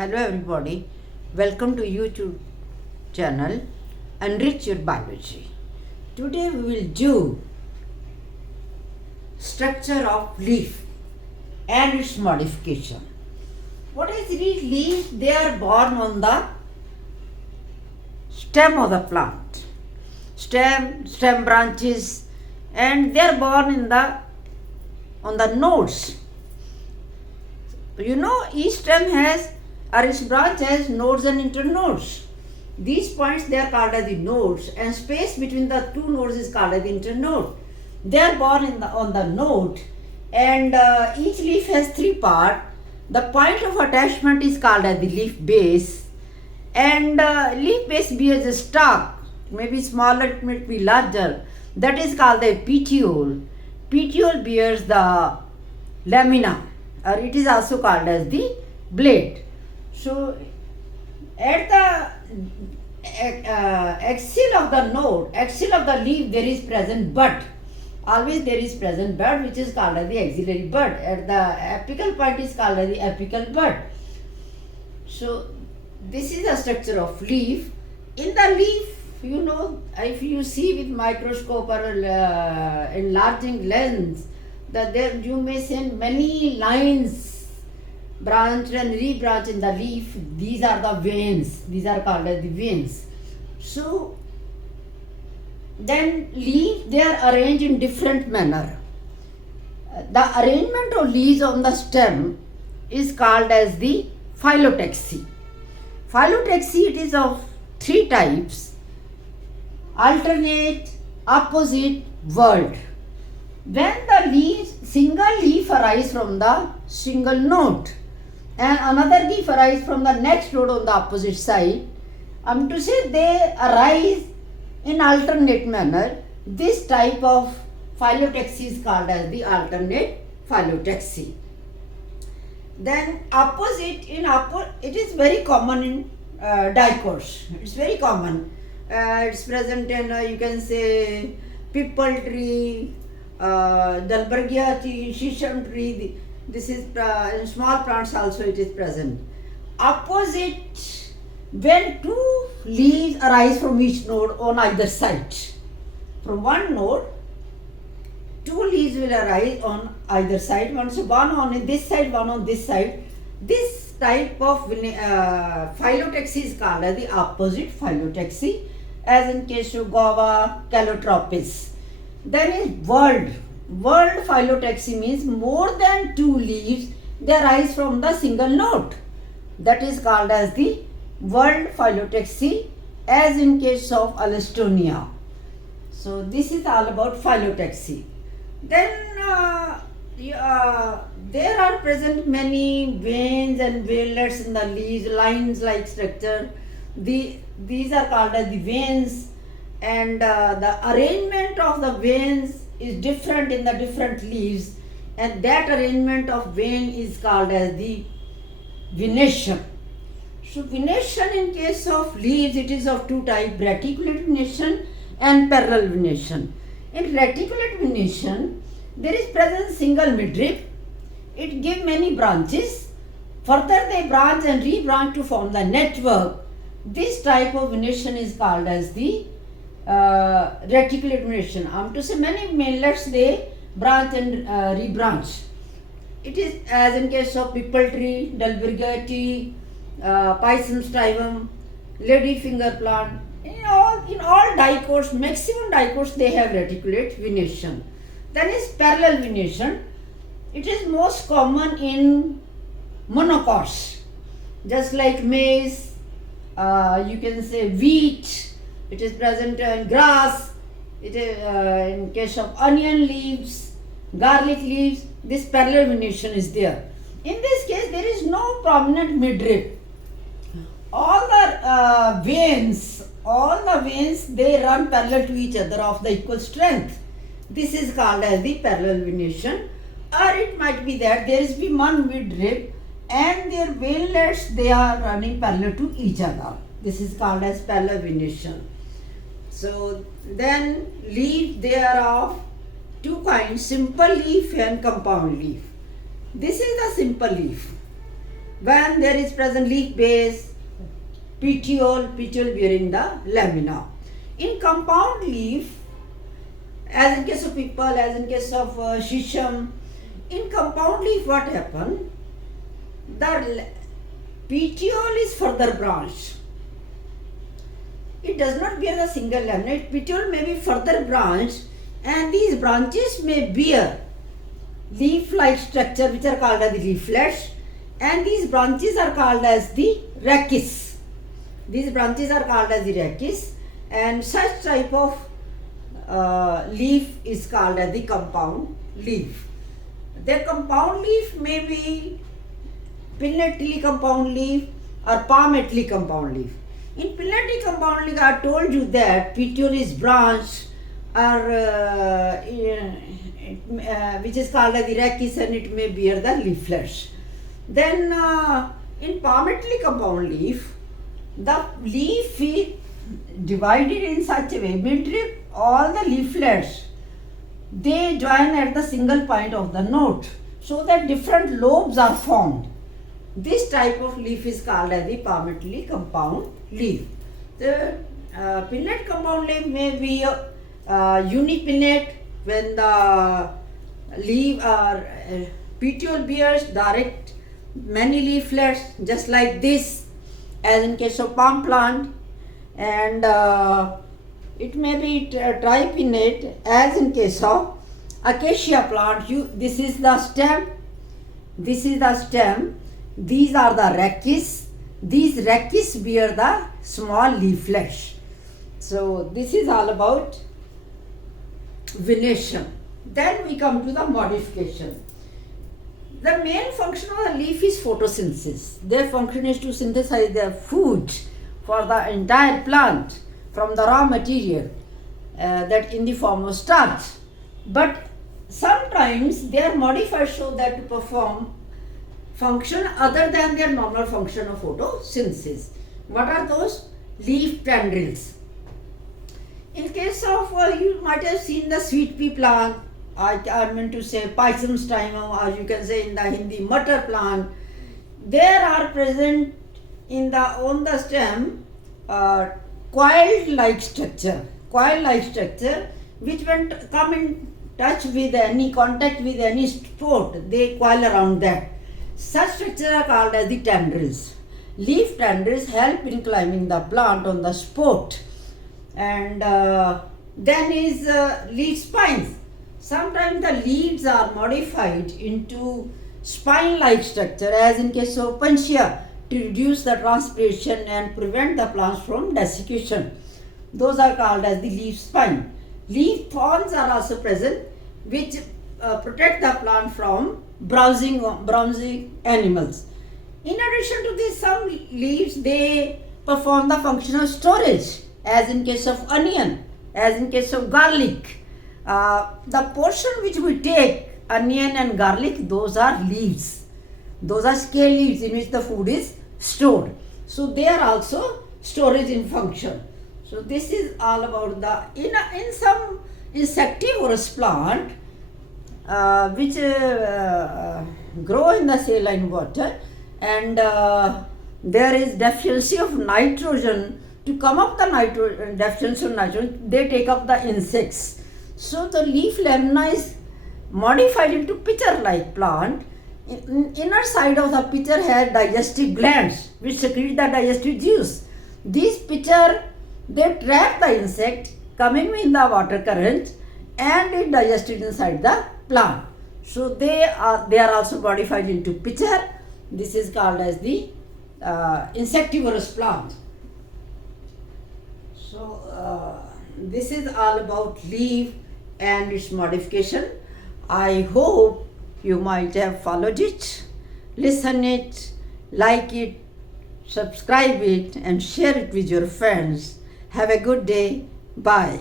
Hello everybody, welcome to YouTube channel Enrich Your Biology. Today we will do structure of leaf and its modification. What is leaf? They are born on the stem of the plant, stem branches, and they are born on the nodes. You know, each stem has or each branch has nodes and internodes. These points they are called as the nodes, and space between the two nodes is called as the internode. They are born on the node, and each leaf has three parts. The point of attachment is called as the leaf base, and leaf base bears a stalk, maybe smaller, it may be larger. That is called the petiole. Petiole bears the lamina, or it is also called as the blade. So at the axil of the node, axil of the leaf, there is present bud. Always there is present bud, which is called as the axillary bud. At the apical point is called as the apical bud. So this is the structure of leaf. In the leaf, you know, if you see with microscope or enlarging lens, that there you may see many lines branch and rebranch in the leaf. These are the veins. These are called as the veins. So then leaf, they are arranged in different manner. The arrangement of leaves on the stem is called as the phyllotaxy. Phyllotaxy, it is of three types: alternate, opposite, whorled. When the leaves, single leaf arise from the single node, and another leaf arise from the next node on the opposite side, to say they arise in alternate manner, this type of phyllotaxy is called as the alternate phyllotaxy. Then opposite, it is very common in dicots. It's very common. It's present in, you can say, pipal tree, Dalbergia tree, shisham tree. This is in small plants also it is present. Opposite, when two leaves arise from each node on either side. From one node, two leaves will arise on either side. One on this side, one on this side. This type of phyllotaxy is called as the opposite phyllotaxy, as in case of guava, calotropis. Then is whorled. Whorled phyllotaxy means more than two leaves, they arise from the single node. That is called as the whorled phyllotaxy, as in case of Alstonia. So this is all about phyllotaxy. Then there are present many veins and veinlets in the leaves, lines-like structure. These are called as the veins, and the arrangement of the veins is different in the different leaves, and that arrangement of vein is called as the venation. So venation in case of leaves, it is of two types: reticulate venation and parallel venation. In reticulate venation, there is present single midrib. It gives many branches. Further they branch and rebranch to form the network. This type of venation is called as the reticulate venation. To say many mainlets they branch and rebranch. It is as in case of pipal tree, Dalbergia tree, Pisum stivum, ladyfinger plant. In all dicots, maximum dicots, they have reticulate venation. Then is parallel venation. It is most common in monocots, just like maize, you can say wheat. It is present in grass. It is in case of onion leaves, garlic leaves. This parallel venation is there. In this case, there is no prominent midrib. All the veins, they run parallel to each other of the equal strength. This is called as the parallel venation. Or it might be that there is one midrib and their veinlets, they are running parallel to each other. This is called as parallel venation. So then leaf, they are of two kinds: simple leaf and compound leaf. This is the simple leaf. when there is present leaf base, petiole bearing the lamina. In compound leaf, as in case of people, as in case of shisham, in compound leaf what happen? The petiole is further branched. It does not bear the single lamina. Petiole may be further branched, and these branches may bear leaf-like structure which are called as the leaflets, and these branches are called as the rachis. These branches are called as the rachis, and such type of leaf is called as the compound leaf. The compound leaf may be pinnately compound leaf or palmately compound leaf. In pinnately compound leaf, I told you that petiole is branched or which is called as the rachis, and it may bear the leaflets. Then in palmately compound leaf, the leaf is divided in such a way, meaning all the leaflets they join at the single point of the note, so that different lobes are formed. This type of leaf is called as the palmately compound leaf. The pinnate compound leaf may be unipinnate when the leaf or petiole bears direct many leaflets, just like this, as in case of palm plant, and it may be tripinnate, as in case of acacia plant. This is the stem, this is the stem, these are the rachis. These rachis bear the small leaflets. So this is all about venation. Then we come to the modification. The main function of the leaf is photosynthesis. Their function is to synthesize their food for the entire plant from the raw material that in the form of starch. But sometimes they are modified so that to perform function other than their normal function of photosynthesis. What are those? Leaf tendrils. In case of, you might have seen the sweet pea plant, I meant to say Pisum stymum, or you can say in the Hindi Matar plant. There are present on the stem coil-like structure, which when come in touch with any contact with any spot, they coil around that. Such structures are called as the tendrils. Leaf tendrils help in climbing the plant on the spot. And then is leaf spines. Sometimes the leaves are modified into spine-like structure, as in case of Pansia, to reduce the transpiration and prevent the plants from desiccation. Those are called as the leaf spine. Leaf thorns are also present, which protect the plant from browsing animals. In addition to this, some leaves they perform the function of storage, as in case of onion, as in case of garlic. The portion which we take, onion and garlic, those are leaves. Those are scale leaves in which the food is stored. So they are also storage in function. So this is all about the, in some insectivorous plant which grow in the saline water, and there is deficiency of nitrogen. To come up the deficiency of nitrogen, they take up the insects. So the leaf lamina is modified into pitcher-like plant. Inner side of the pitcher has digestive glands which secrete the digestive juice. These pitcher, they trap the insect coming in the water current, and it digested inside the plant. So they are also modified into pitcher. This is called as the insectivorous plant. So this is all about leaf and its modification. I hope you might have followed it, listen it, like it, subscribe it, and share it with your friends. Have a good day. Bye.